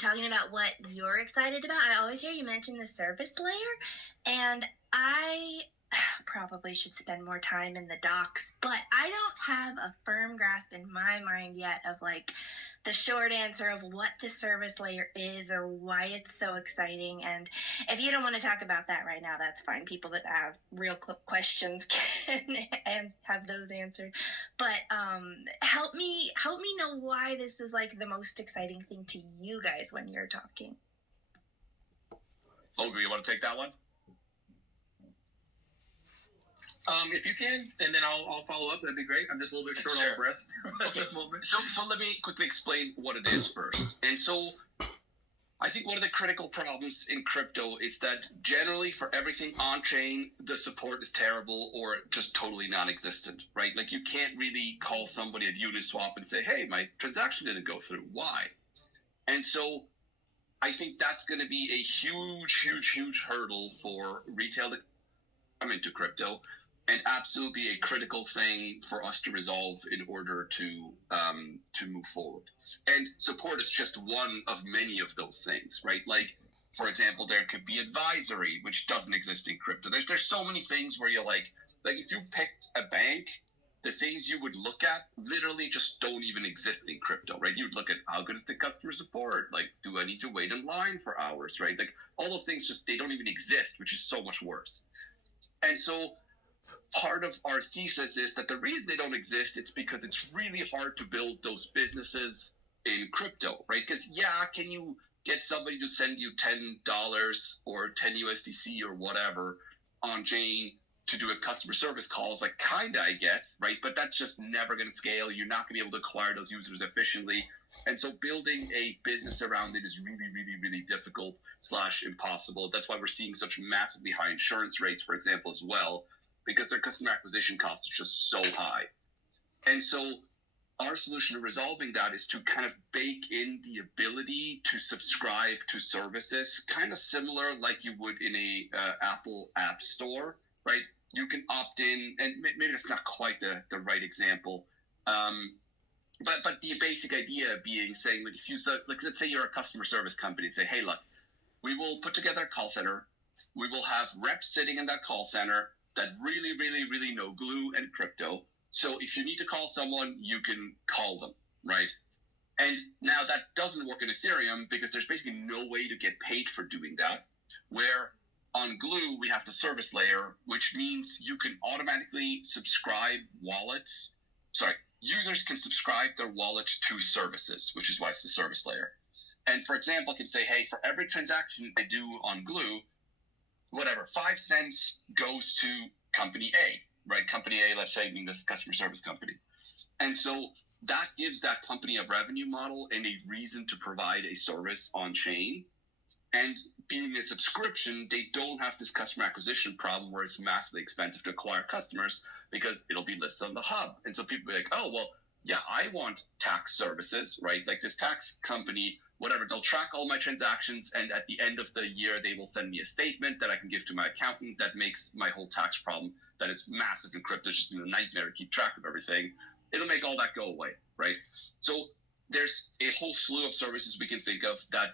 talking about what you're excited about, I always hear you mention the service layer, and I probably should spend more time in the docs, but I don't have a firm grasp in my mind yet of like the short answer of what the service layer is or why it's so exciting. And if you don't want to talk about that right now, that's fine. People that have real questions can have those answered. But help me know why this is like the most exciting thing to you guys when you're talking. Olga, you want to take that one? If you can, and then I'll follow up. That'd be great. I'm just a little bit short on breath. Okay. So let me quickly explain what it is first. And so I think one of the critical problems in crypto is that generally for everything on-chain, the support is terrible or just totally non-existent, right? Like you can't really call somebody at Uniswap and say, hey, my transaction didn't go through. Why? And so I think that's going to be a huge hurdle for retail to come into crypto, and absolutely a critical thing for us to resolve in order to move forward. And support is just one of many of those things, right? Like For example, there could be advisory, which doesn't exist in crypto. There's so many things where you're like if you picked a bank, the things you would look at literally just don't even exist in crypto, right? You would look at how good is the customer support? Like, do I need to wait in line for hours, right? Like all those things they don't even exist, which is so much worse. And so part of our thesis is that the reason they don't exist, it's because it's really hard to build those businesses in crypto, right? Because can you get somebody to send you $10 or 10 USDC or whatever on chain to do a customer service call? Is like kinda, I guess, right? But that's just never going to scale. You're not going to be able to acquire those users efficiently. And so building a business around it is really, really, really difficult / impossible. That's why we're seeing such massively high insurance rates, for example, as well, because their customer acquisition cost is just so high. And so our solution to resolving that is to kind of bake in the ability to subscribe to services, kind of similar like you would in a Apple App Store, right? You can opt in, and maybe that's not quite the right example, but the basic idea being saying, like, if you let's say you're a customer service company and say, hey, look, we will put together a call center. We will have reps sitting in that call center that really, really, really know glue and crypto. So if you need to call someone, you can call them, right? And now that doesn't work in Ethereum because there's basically no way to get paid for doing that. Where on Glue, we have the service layer, which means you can automatically subscribe wallets. Users can subscribe their wallet to services, which is why it's the service layer. And for example, can say, hey, for every transaction I do on Glue, whatever, 5 cents goes to company A, right? Company A, let's say, being this customer service company. And so that gives that company a revenue model and a reason to provide a service on chain. And being a subscription, they don't have this customer acquisition problem where it's massively expensive to acquire customers because it'll be listed on the hub. And so people be like, oh, well, yeah, I want tax services, right? Like this tax company, whatever, they'll track all my transactions. And at the end of the year, they will send me a statement that I can give to my accountant that makes my whole tax problem that is massive in crypto, it's just a nightmare to keep track of everything. It'll make all that go away, right? So there's a whole slew of services we can think of that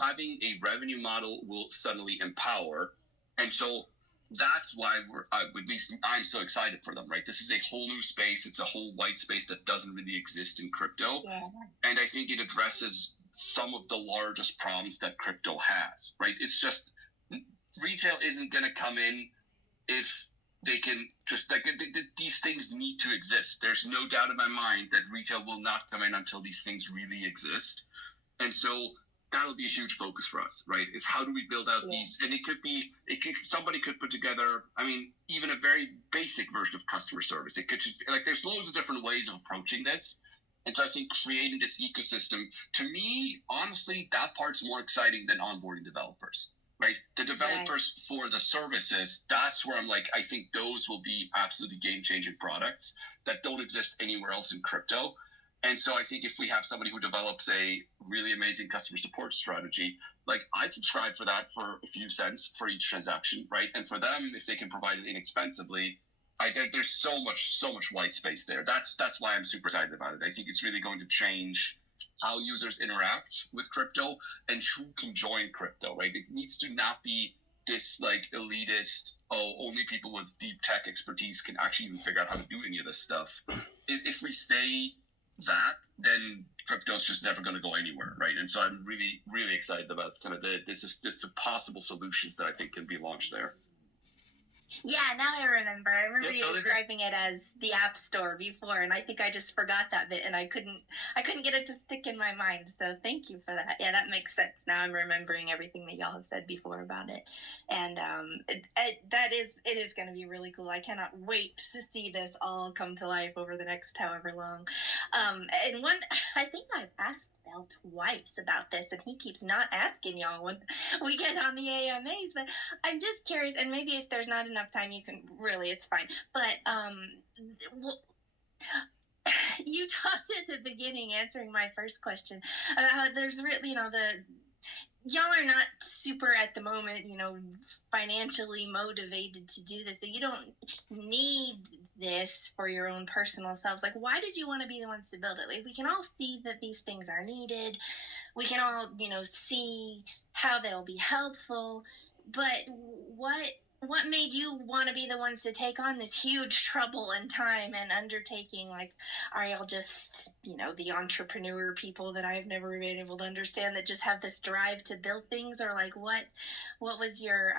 having a revenue model will suddenly empower. And so that's why at least I'm so excited for them, right? This is a whole new space. It's a whole white space that doesn't really exist in crypto. Yeah. And I think it addresses some of the largest problems that crypto has, right? It's just retail isn't going to come in if they can just these things need to exist. There's no doubt in my mind that retail will not come in until these things really exist. And so that'll be a huge focus for us, right? Is how do we build out these? And somebody could put together, even a very basic version of customer service. It could there's loads of different ways of approaching this. And so I think creating this ecosystem, to me, honestly, that part's more exciting than onboarding developers, right? The developers for the services, that's where I'm like, I think those will be absolutely game-changing products that don't exist anywhere else in crypto. And so I think if we have somebody who develops a really amazing customer support strategy, like I subscribe for that for a few cents for each transaction, right? And for them, if they can provide it inexpensively, there's so much white space there. That's why I'm super excited about it. I think it's really going to change how users interact with crypto and who can join crypto, right? It needs to not be this elitist, only people with deep tech expertise can actually even figure out how to do any of this stuff. If we stay that, then crypto's just never going to go anywhere, right? And so I'm really, really excited about kind of the possible solutions that I think can be launched there. Yeah, now I remember. I remember you describing it as the App Store before, and I think I just forgot that bit, and I couldn't get it to stick in my mind. So thank you for that. Yeah, that makes sense. Now I'm remembering everything that y'all have said before about it, and it is going to be really cool. I cannot wait to see this all come to life over the next however long. And I think I've asked Bell twice about this, and he keeps not asking y'all when we get on the AMAs. But I'm just curious, and maybe if there's not enough time, you can it's fine. But you talked at the beginning, answering my first question, about how there's really, y'all are not super at the moment, financially motivated to do this, so you don't need this for your own personal selves? Like, why did you want to be the ones to build it? Like, we can all see that these things are needed. We can all, see how they'll be helpful. But what made you want to be the ones to take on this huge trouble and time and undertaking? Like, are y'all just, the entrepreneur people that I've never been able to understand that just have this drive to build things? Or like, what was your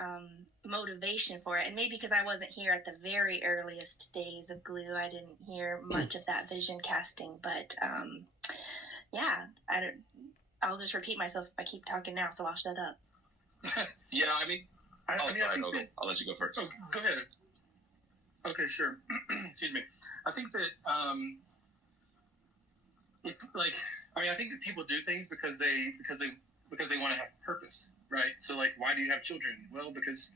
motivation for it? And maybe because I wasn't here at the very earliest days of Glue, I didn't hear much of that vision casting. But yeah, I'll just repeat myself if I keep talking now, so I'll shut up. Yeah, I mean, I'll let you go first. Oh, go ahead. Okay, sure. Excuse me. I think that I think that people do things because they want to have purpose, right? So like, why do you have children? Well, because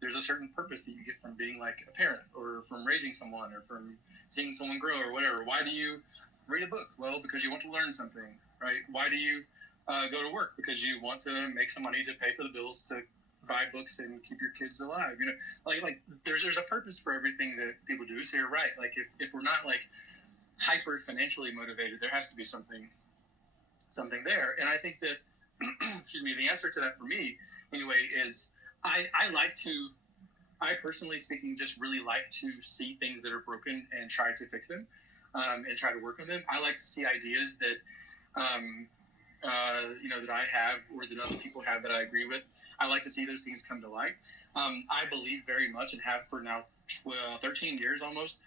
there's a certain purpose that you get from being like a parent, or from raising someone, or from seeing someone grow, or whatever. Why do you read a book? Well, because you want to learn something, right? Why do you go to work? Because you want to make some money to pay for the bills to buy books and keep your kids alive. Like there's a purpose for everything that people do. So you're right. Like if we're not like hyper financially motivated, there has to be something there. And I think that excuse me, the answer to that for me anyway is I personally speaking just really like to see things that are broken and try to fix them, and try to work on them. I like to see ideas that that I have or that other people have that I agree with. I like to see those things come to light. I believe very much, and have for now 13 years almost,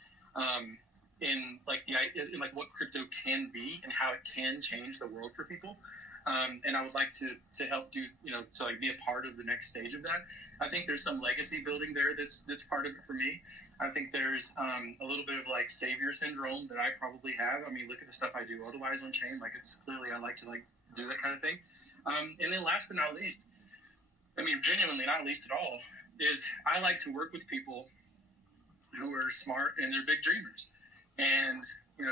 in what crypto can be and how it can change the world for people. And I would like to help do, to like be a part of the next stage of that. I think there's some legacy building there that's part of it for me. I think there's a little bit of like savior syndrome that I probably have. I mean, look at the stuff I do otherwise on chain. Like, it's clearly I like to like do that kind of thing. And then last but not least, I mean, genuinely not least at all, is I like to work with people who are smart and they're big dreamers. And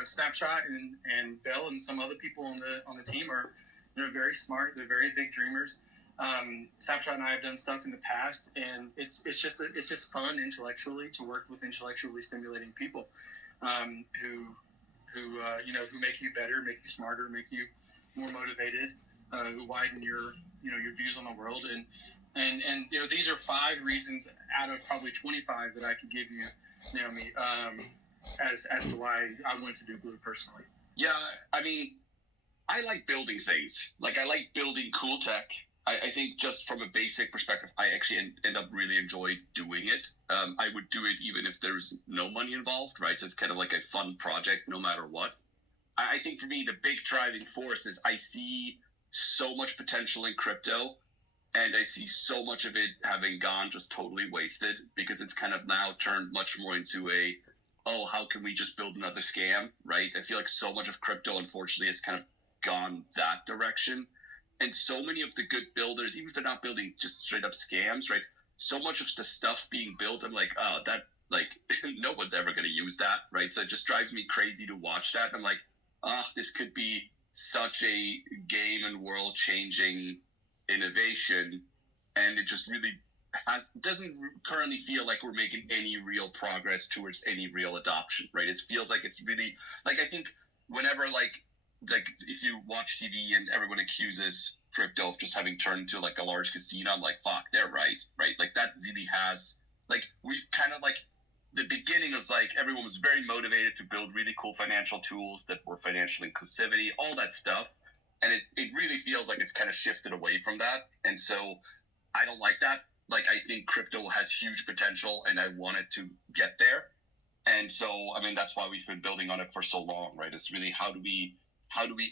Snapshot and Bell and some other people on the team are very smart. They're very big dreamers. Snapshot and I have done stuff in the past, and it's just fun intellectually to work with intellectually stimulating people who make you better, make you smarter, make you more motivated, who widen your views on the world. And these are 5 reasons out of probably 25 that I could give you, Naomi, as to why I wanted to do Glue personally. Yeah, I mean, I like building things. Like, I like building cool tech. I think just from a basic perspective, I actually end up really enjoy doing it. I would do it even if there's no money involved, right? So it's kind of like a fun project no matter what. I think for me, the big driving force is I see so much potential in crypto, and I see so much of it having gone just totally wasted, because it's kind of now turned much more into how can we just build another scam, right? I feel like so much of crypto, unfortunately, has kind of gone that direction. And so many of the good builders, even if they're not building just straight up scams, right? So much of the stuff being built, I'm like, no one's ever going to use that, right? So it just drives me crazy to watch that. And I'm like, this could be such a game and world changing innovation. And it just really doesn't currently feel like we're making any real progress towards any real adoption, right? It feels like it's really, like, I think whenever, like if you watch TV and everyone accuses crypto of just having turned into like a large casino, I'm like, fuck, they're right? Like, that really has, like, we've kind of like, the beginning was like everyone was very motivated to build really cool financial tools that were financial inclusivity, all that stuff. And it really feels like it's kind of shifted away from that. And so I don't like that. Like, I think crypto has huge potential and I want it to get there. And so, I mean, that's why we've been building on it for so long, right? It's really how do we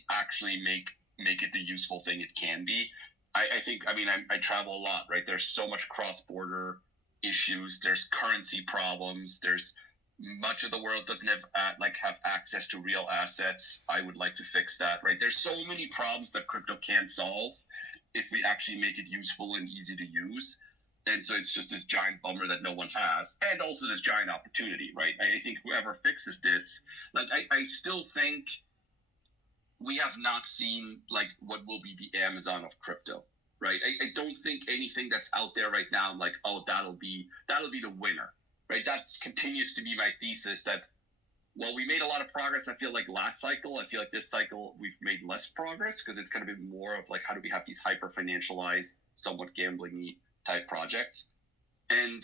actually make it the useful thing it can be? I think, I mean, I travel a lot, right? There's so much cross-border issues. There's currency problems. There's much of the world doesn't have access to real assets. I would like to fix that, right? There's so many problems that crypto can solve if we actually make it useful and easy to use. And so it's just this giant bummer that no one has, and also this giant opportunity, right? I think whoever fixes this, like, I still think we have not seen like what will be the Amazon of crypto, right? I don't think anything that's out there right now, I'm like, oh, that'll be the winner. right? That continues to be my thesis that while we made a lot of progress, I feel like last cycle, I feel like this cycle we've made less progress because it's going to be more of like, how do we have these hyper financialized, somewhat gambling-y type projects? And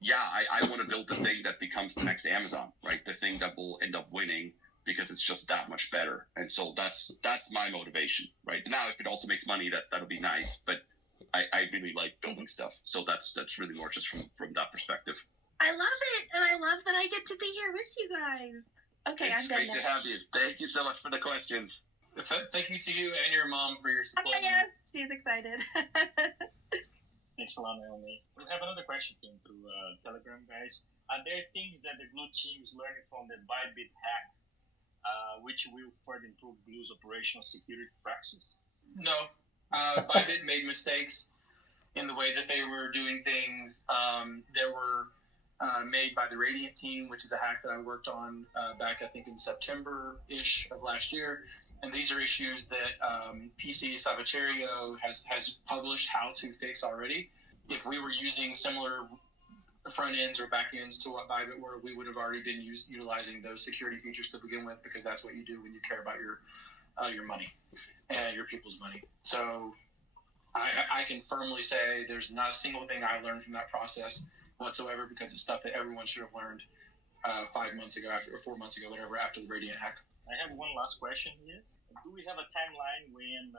yeah, I want to build the thing that becomes the next Amazon, right? The thing that will end up winning because it's just that much better. And so that's my motivation, right? Now, if it also makes money, that'll be nice. But I really like building stuff. So that's really more just from that perspective. I love it, and I love that I get to be here with you guys. Okay, it's I'm done great now. to have you. Thank you so much for the questions. Thank you to you and your mom for your support. Yes, she's excited. Thanks a lot, Naomi. We have another question came through Telegram, guys. Are there things that the Glue team is learning from the Bybit hack, which will further improve Glue's operational security practices? No. Bybit made mistakes in the way that they were doing things. There were made by the Radiant team, which is a hack that I worked on back, I think, in September-ish of last year. And these are issues that PC Sabatario has published how to fix already. If we were using similar front ends or back ends to what Bybit were, we would have already been utilizing those security features to begin with, because that's what you do when you care about your money and your people's money. So I can firmly say there's not a single thing I learned from that process whatsoever, because it's stuff that everyone should have learned 5 months ago, or 4 months ago, whatever, after the Radiant hack. I have one last question here. Do we have a timeline when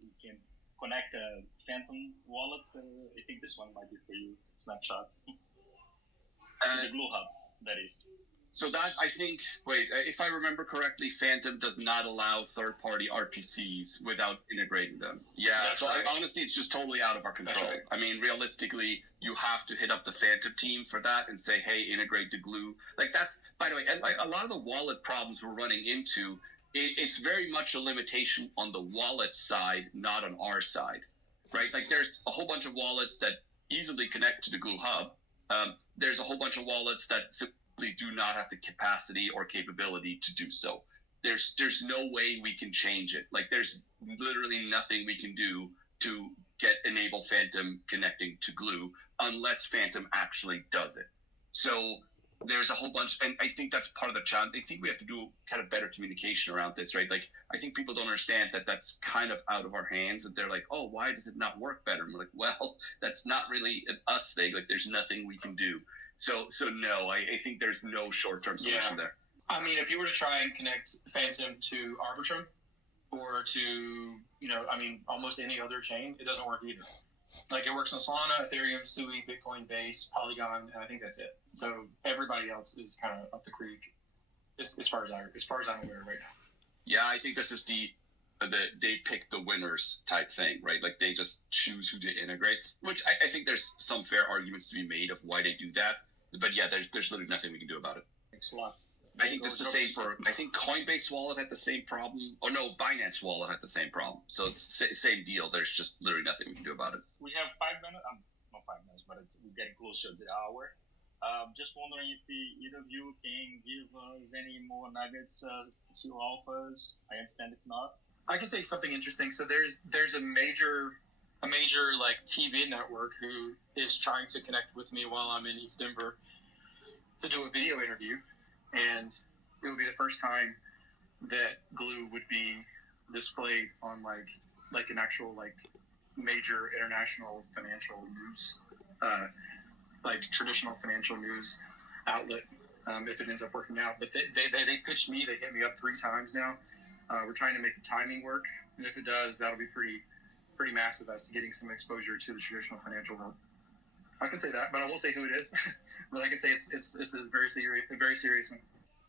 we can connect a Phantom wallet? I think this one might be for you, Snapshot. The Glue Hub, that is. So that, I think, if I remember correctly, Phantom does not allow third-party RPCs without integrating them. Yeah, that's so right. Honestly, it's just totally out of our control. Right. I mean, realistically, you have to hit up the Phantom team for that and say, hey, integrate the Glue. Like, that's, by the way, and like a lot of the wallet problems we're running into, it's very much a limitation on the wallet side, not on our side, right? Like, there's a whole bunch of wallets that easily connect to the Glue Hub. There's a whole bunch of wallets that simply do not have the capacity or capability to do so. There's no way we can change it. Like, there's literally nothing we can do to enable Phantom connecting to Glue unless Phantom actually does it. So there's a whole bunch, and I think that's part of the challenge. I think we have to do kind of better communication around this, right? Like, I think people don't understand that that's kind of out of our hands, and they're like, oh, why does it not work better? And we're like, well, that's not really an us thing. Like, there's nothing we can do. So no, I think there's no short-term solution there. I mean, if you were to try and connect Phantom to Arbitrum or to, almost any other chain, it doesn't work either. Like, it works on Solana, Ethereum, Sui, Bitcoin, Base, Polygon, and I think that's it. So everybody else is kind of up the creek, as far as I'm aware right now. Yeah, I think this is the they pick the winners type thing, right? Like, they just choose who to integrate, which I think there's some fair arguments to be made of why they do that. But yeah, there's literally nothing we can do about it. Thanks a lot. I think this is the same for, I think Coinbase wallet had the same problem. Or no, Binance wallet had the same problem. So it's the same deal. There's just literally nothing we can do about it. We have 5 minutes, not 5 minutes, but we're getting closer to the hour. Just wondering if either of you can give us any more nuggets to offer us. I understand if not. I can say something interesting. So there's a major like TV network who is trying to connect with me while I'm in East Denver to do a video interview, and it would be the first time that Glue would be displayed on like an actual like major international financial news, like traditional financial news outlet, if it ends up working out. But they pitched me. They hit me up 3 times now. We're trying to make the timing work, and if it does, that'll be pretty massive as to getting some exposure to the traditional financial world. I can say that, but I won't say who it is. But I can say it's a very serious one.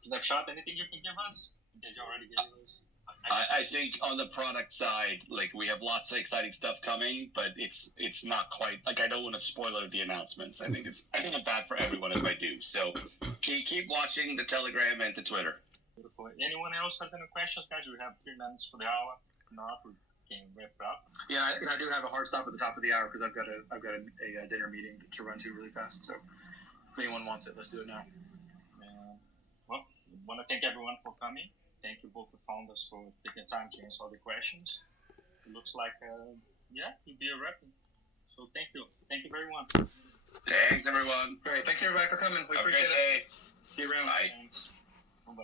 Snapshot, anything you can give us? Did you already give us? I think on the product side, like, we have lots of exciting stuff coming, but it's not quite, like, I don't want to spoil the announcements. I think it's bad for everyone if I do. So keep watching the Telegram and the Twitter. Beautiful. Anyone else has any questions, guys? We have 3 minutes for the hour. If not, we can wrap it up. Yeah, and I do have a hard stop at the top of the hour because I've got a dinner meeting to run to really fast. So if anyone wants it, let's do it now. Well, I want to thank everyone for coming. Thank you both the founders for taking the time to answer all the questions. It looks like, it'll be a wrap. So thank you. Thank you very much. Thanks, everyone. Great. Thanks everybody for coming. We Have a appreciate great it. day. See you around. Bye. Thanks. Bye-bye.